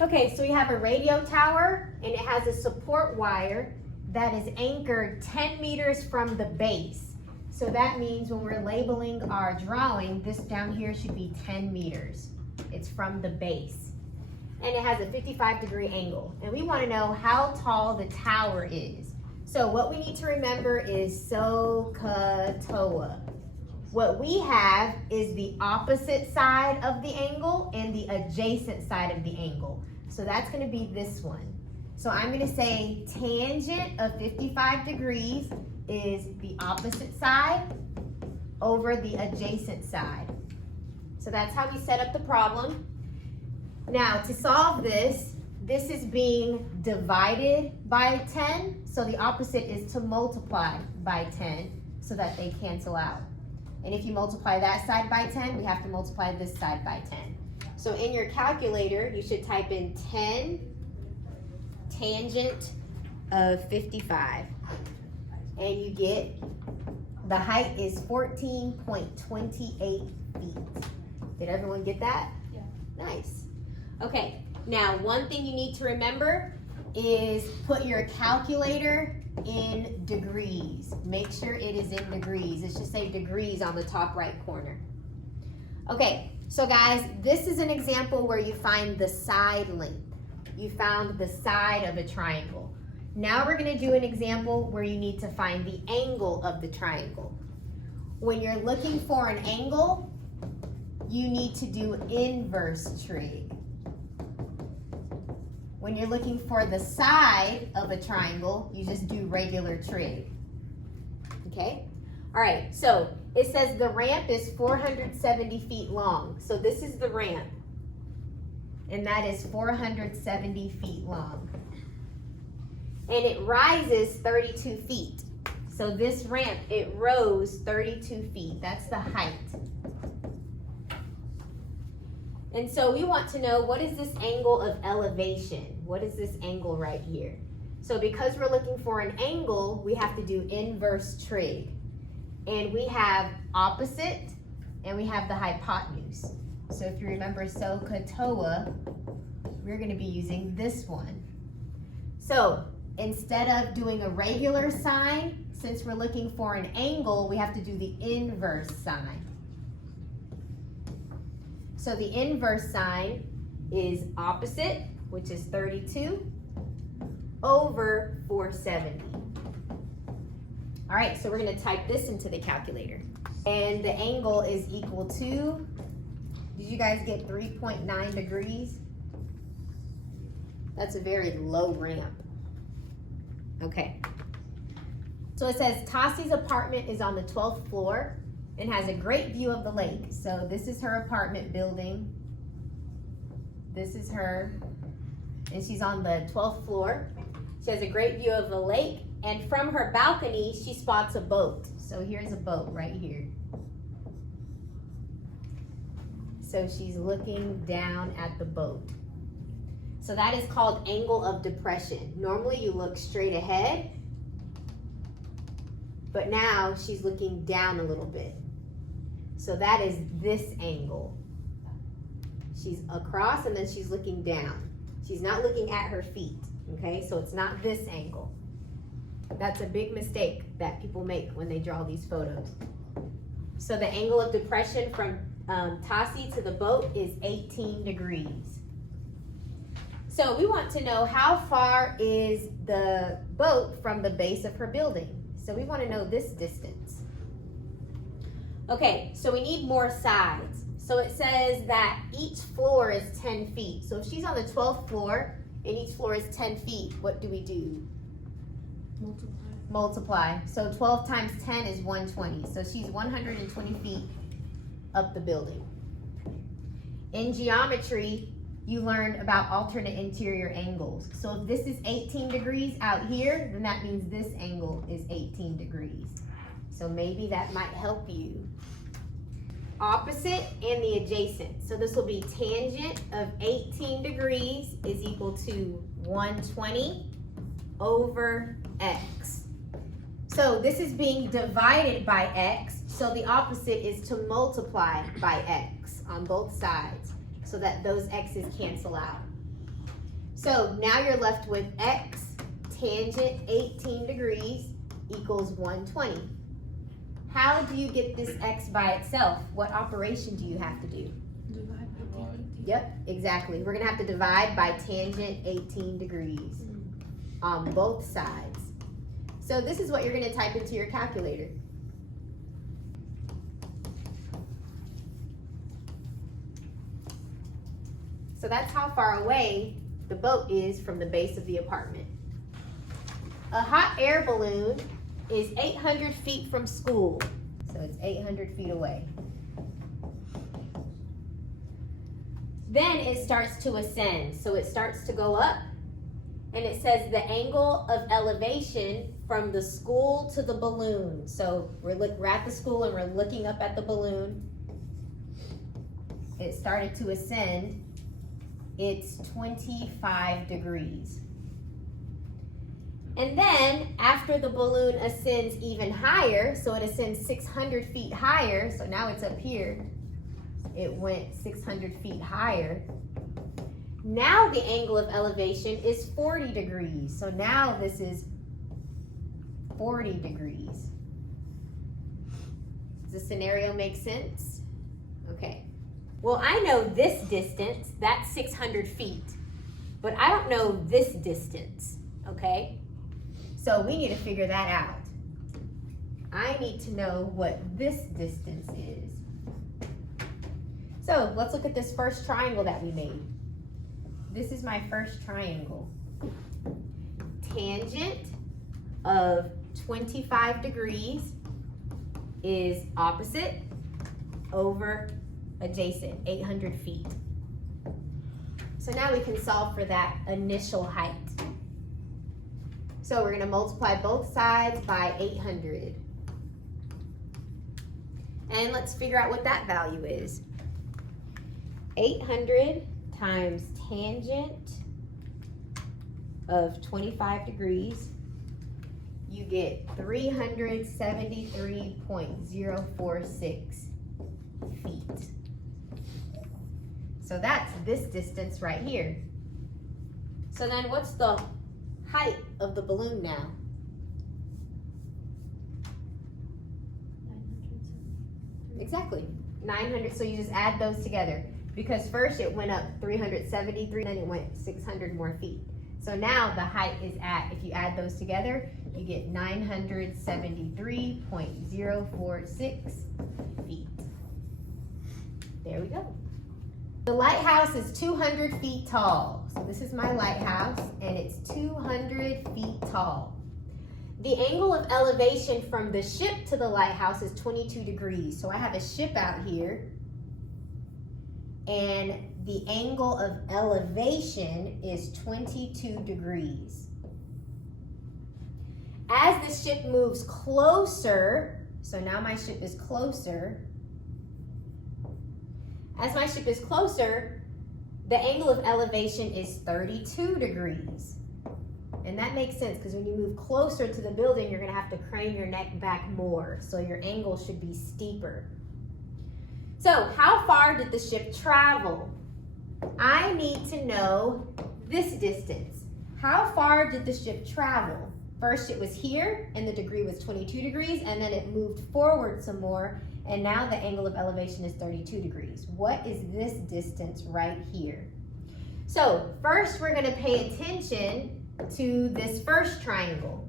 Okay, so we have a radio tower and it has a support wire that is anchored 10 meters from the base. So that means when we're labeling our drawing, this down here should be 10 meters. It's from the base. And it has a 55-degree angle. And we want to know how tall the tower is. So what we need to remember is SOHCAHTOA. What we have is the opposite side of the angle and the adjacent side of the angle. So that's going to be this one. So I'm going to say tangent of 55 degrees is the opposite side over the adjacent side. So that's how we set up the problem. Now to solve this, this is being divided by 10. So the opposite is to multiply by 10 so that they cancel out. And if you multiply that side by 10, we have to multiply this side by 10. So in your calculator, you should type in 10 tangent of 55. And you get, the height is 14.28 feet. Did everyone get that? Yeah. Nice. Okay, now one thing you need to remember is put your calculator in degrees. Make sure it is in degrees. It should say degrees on the top right corner. Okay, so guys, this is an example where you find the side length. You found the side of a triangle. Now we're going to do an example where you need to find the angle of the triangle. When you're looking for an angle, you need to do inverse trig. When you're looking for the side of a triangle, you just do regular trig. Okay? All right, so it says the ramp is 470 feet long. So this is the ramp. And that is 470 feet long. And it rises 32 feet. So this ramp, it rose 32 feet. That's the height. And so we want to know, what is this angle of elevation? What is this angle right here? So because we're looking for an angle, we have to do inverse trig. And we have opposite, and we have the hypotenuse. So if you remember SOHCAHTOA, we're going to be using this one. So instead of doing a regular sign, since we're looking for an angle, we have to do the inverse sign. So the inverse sign is opposite, which is 32, over 470. All right, so we're going to type this into the calculator. And the angle is equal to, did you guys get 3.9 degrees? That's a very low ramp. Okay. So it says Tassi's apartment is on the 12th floor and has a great view of the lake. So this is her apartment building. This is her. And she's on the 12th floor. She has a great view of the lake. And from her balcony, she spots a boat. So here's a boat right here. So she's looking down at the boat. So that is called angle of depression. Normally you look straight ahead, but now she's looking down a little bit. So that is this angle. She's across and then she's looking down. She's not looking at her feet, okay? So it's not this angle. That's a big mistake that people make when they draw these photos. So the angle of depression from Tassi to the boat is 18 degrees. So we want to know how far is the boat from the base of her building. So we want to know this distance. Okay, so we need more sides. So it says that each floor is 10 feet. So if she's on the 12th floor and each floor is 10 feet, what do we do? Multiply. So 12 times 10 is 120. So she's 120 feet up the building. In geometry, you learned about alternate interior angles. So if this is 18 degrees out here, then that means this angle is 18 degrees. So maybe that might help you. Opposite and the adjacent. So this will be tangent of 18 degrees is equal to 120 over x. So this is being divided by x, so the opposite is to multiply by x on both sides so that those x's cancel out. So now you're left with x tangent 18 degrees equals 120. How do you get this x by itself? What operation do you have to do? Divide by tangent. Yep, exactly. We're going to have to divide by tangent 18 degrees on both sides. So this is what you're going to type into your calculator. So that's how far away the boat is from the base of the apartment. A hot air balloon is 800 feet from school. So it's 800 feet away. Then it starts to ascend. So it starts to go up. And it says the angle of elevation from the school to the balloon. So we're at the school and we're looking up at the balloon. It started to ascend. It's 25 degrees. And then after the balloon ascends even higher, so it ascends 600 feet higher, so now it's up here, it went 600 feet higher. Now the angle of elevation is 40 degrees. So now this is 40 degrees. Does the scenario make sense? Okay. Well, I know this distance, that's 600 feet, but I don't know this distance, okay? So we need to figure that out. I need to know what this distance is. So let's look at this first triangle that we made. This is my first triangle. Tangent of 25 degrees is opposite over adjacent, 800 feet. So now we can solve for that initial height. So we're going to multiply both sides by 800. And let's figure out what that value is. 800 times tangent of 25 degrees, you get 373.046 feet. So that's this distance right here. So then what's the height of the balloon now? 973. Exactly, 900, so you just add those together. Because first it went up 373, then it went 600 more feet. So now the height is at, if you add those together, you get 973.046 feet. There we go. The lighthouse is 200 feet tall. So this is my lighthouse, and it's 200 feet tall. The angle of elevation from the ship to the lighthouse is 22 degrees. So I have a ship out here, and the angle of elevation is 22 degrees. As the ship moves closer, so now my ship is closer. As my ship is closer, the angle of elevation is 32 degrees. And that makes sense because when you move closer to the building, you're going to have to crane your neck back more. So your angle should be steeper. So how far did the ship travel? I need to know this distance. How far did the ship travel? First it was here and the degree was 22 degrees, and then it moved forward some more, and now the angle of elevation is 32 degrees. What is this distance right here? So first we're going to pay attention to this first triangle.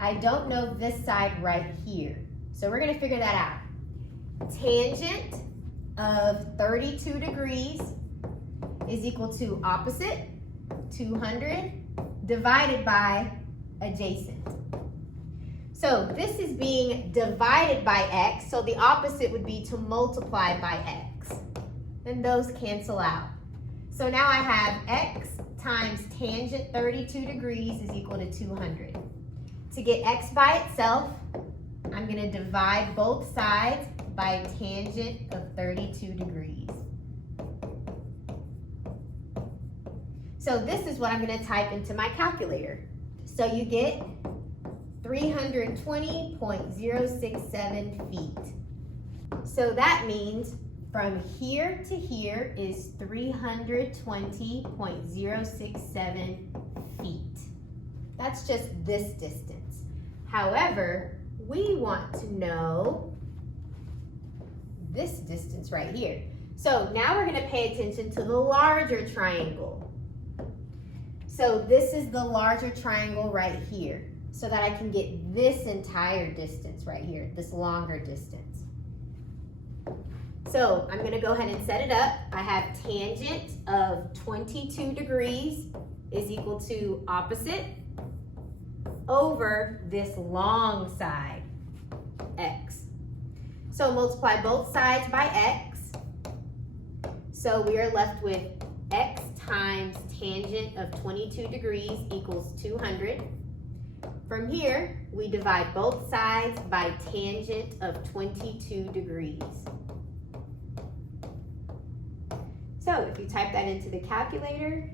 I don't know this side right here. So we're going to figure that out. Tangent of 32 degrees is equal to opposite, 200, divided by adjacent. So this is being divided by x, so the opposite would be to multiply by x. And those cancel out. So now I have x times tangent 32 degrees is equal to 200. To get x by itself, I'm going to divide both sides by tangent of 32 degrees. So this is what I'm going to type into my calculator. So you get 320.067 feet. So that means From here to here is 320.067 feet. That's just this distance. However, we want to know this distance right here. So now we're going to pay attention to the larger triangle. So this is the larger triangle right here, so that I can get this entire distance right here, this longer distance. So I'm going to go ahead and set it up. I have tangent of 22 degrees is equal to opposite over this long side, x. So multiply both sides by x. So we are left with x times tangent of 22 degrees equals 200. From here, we divide both sides by tangent of 22 degrees. So if you type that into the calculator,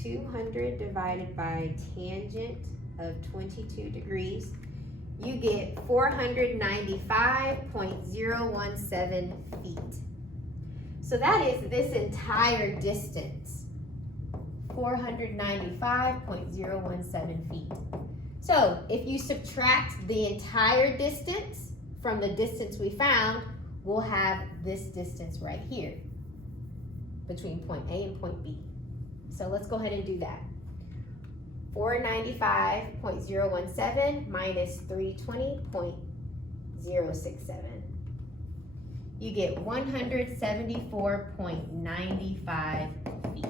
200 divided by tangent of 22 degrees, you get 495.017 feet. So that is this entire distance, 495.017 feet. So if you subtract the entire distance from the distance we found, we'll have this distance right here between point A and point B. So let's go ahead and do that. 495.017 minus 320.067. You get 174.95 feet.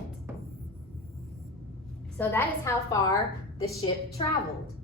So that is how far the ship traveled.